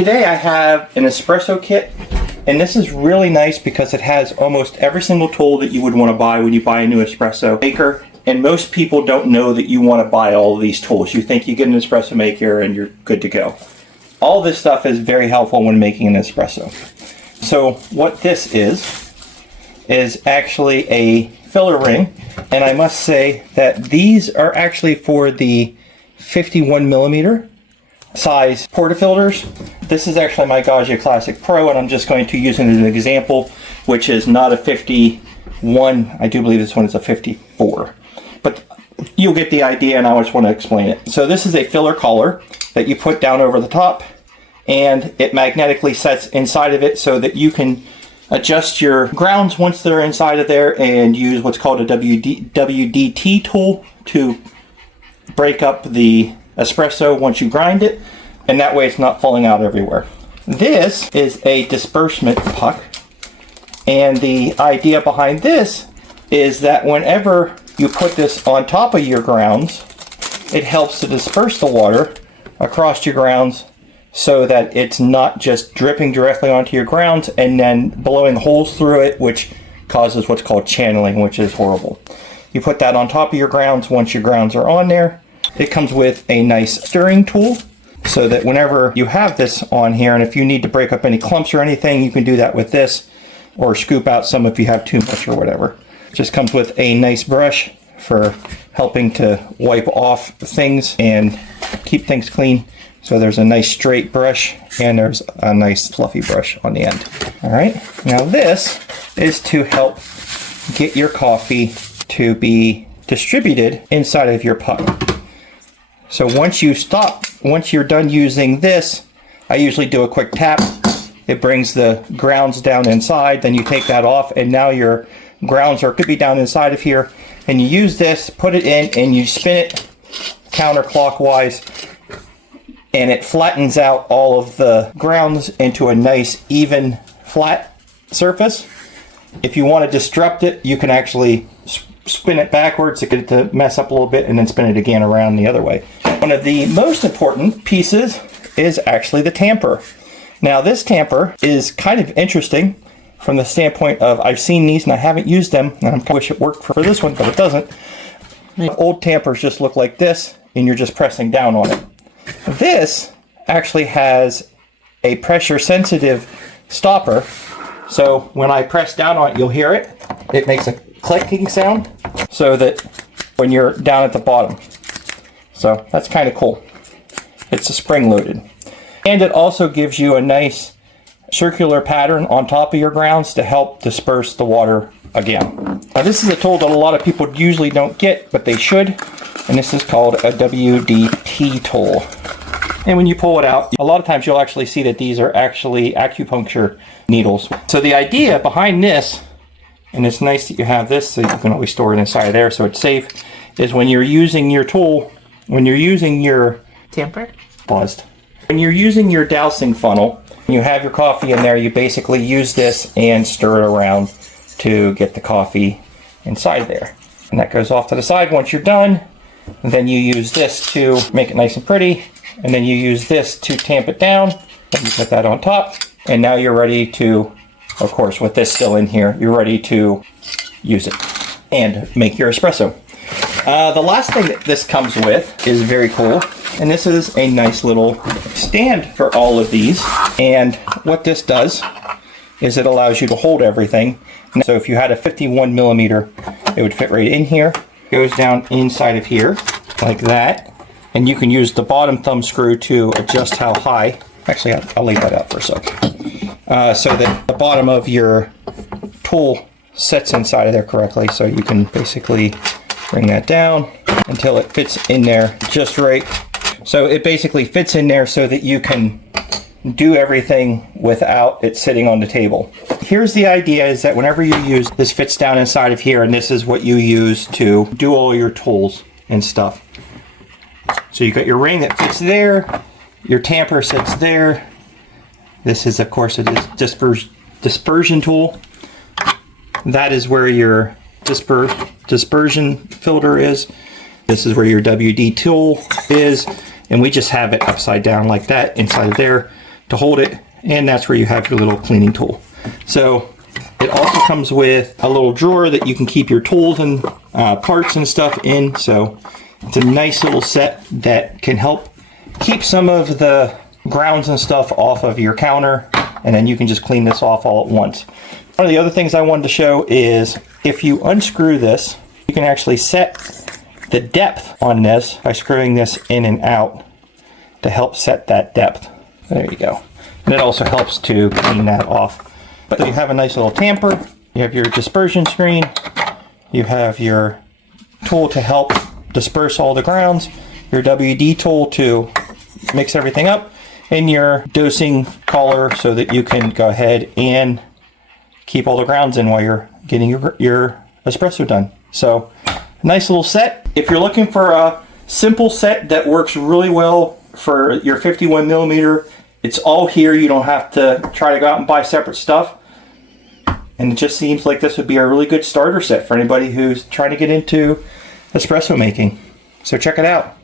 Today I have an espresso kit, and this is really nice because it has almost every single tool that you would want to buy when you buy a new espresso maker. And most people don't know that you want to buy all of these tools. You think you get an espresso maker and you're good to go. All this stuff is very helpful when making an espresso. So what this is actually a filler ring, and I must say that these are actually for the 51 millimeter size portafilters. This is actually my Gaggia Classic Pro, and I'm just going to use it as an example, which is not a 51. I do believe this one is a 54. But you'll get the idea, and I just want to explain it. So this is a filler collar that you put down over the top, and it magnetically sets inside of it so that you can adjust your grounds once they're inside of there and use what's called a WDT tool to break up the espresso once you grind it, and that way it's not falling out everywhere. This is a disbursement puck, and the idea behind this is that whenever you put this on top of your grounds, it helps to disperse the water across your grounds so that it's not just dripping directly onto your grounds and then blowing holes through it, which causes what's called channeling, which is horrible. You put that on top of your grounds once your grounds are on there. It comes with a nice stirring tool so that whenever you have this on here, and if you need to break up any clumps or anything, you can do that with this, or scoop out some if you have too much or whatever. It just comes with a nice brush for helping to wipe off things and keep things clean. So there's a nice straight brush and there's a nice fluffy brush on the end. All right, now this is to help get your coffee to be distributed inside of your puck. So once you're done using this, I usually do a quick tap. It brings the grounds down inside, then you take that off, and now your grounds could be down inside of here. And you use this, put it in, and you spin it counterclockwise, and it flattens out all of the grounds into a nice, even, flat surface. If you want to disrupt it, you can actually spin it backwards to mess up a little bit and then spin it again around the other way. One of the most important pieces is actually the tamper. Now this tamper is kind of interesting from the standpoint of I've seen these and I haven't used them, and I wish it worked for this one, but it doesn't. Old tampers just look like this and you're just pressing down on it. This actually has a pressure sensitive stopper, so when I press down on it, you'll hear it. It makes a clicking sound so that when you're down at the bottom. So that's kind of cool. It's a spring loaded. And it also gives you a nice circular pattern on top of your grounds to help disperse the water again. Now this is a tool that a lot of people usually don't get, but they should. And this is called a WDT tool. And when you pull it out, a lot of times you'll actually see that these are actually acupuncture needles. So the idea behind this, and it's nice that you have this so you can always store it inside of there so it's safe, is when you're using your tool, when you're using your tamper, when you're using your dousing funnel, you have your coffee in there, you basically use this and stir it around to get the coffee inside there. And that goes off to the side once you're done. And then you use this to make it nice and pretty. And then you use this to tamp it down. Then you put that on top. And now you're ready to, of course, with this still in here, you're ready to use it and make your espresso. The last thing that this comes with is very cool. And this is a nice little stand for all of these. And what this does is it allows you to hold everything. So if you had a 51 millimeter, it would fit right in here. It goes down inside of here like that. And you can use the bottom thumb screw to adjust how high. Actually, I'll leave that out for a second. So that the bottom of your tool sits inside of there correctly. So you can basically bring that down until it fits in there just right. So it basically fits in there so that you can do everything without it sitting on the table. Here's the idea, is that whenever you use this, fits down inside of here, and this is what you use to do all your tools and stuff. So you got your ring that fits there, your tamper sits there. This is of course a dispersion tool. That is where your dispersion filter is. This is where your WD tool is, and we just have it upside down like that inside of there to hold it, and that's where you have your little cleaning tool. So it also comes with a little drawer that you can keep your tools and parts and stuff in. So it's a nice little set that can help keep some of the grounds and stuff off of your counter, and then you can just clean this off all at once. One of the other things I wanted to show is if you unscrew this, you can actually set the depth on this by screwing this in and out to help set that depth. There you go. And it also helps to clean that off. But you have a nice little tamper, you have your dispersion screen, you have your tool to help disperse all the grounds, your WD tool to mix everything up, and your dosing collar so that you can go ahead and keep all the grounds in while you're getting your espresso done. So, nice little set. If you're looking for a simple set that works really well for your 51 millimeter, it's all here. You don't have to try to go out and buy separate stuff. And it just seems like this would be a really good starter set for anybody who's trying to get into espresso making. So check it out.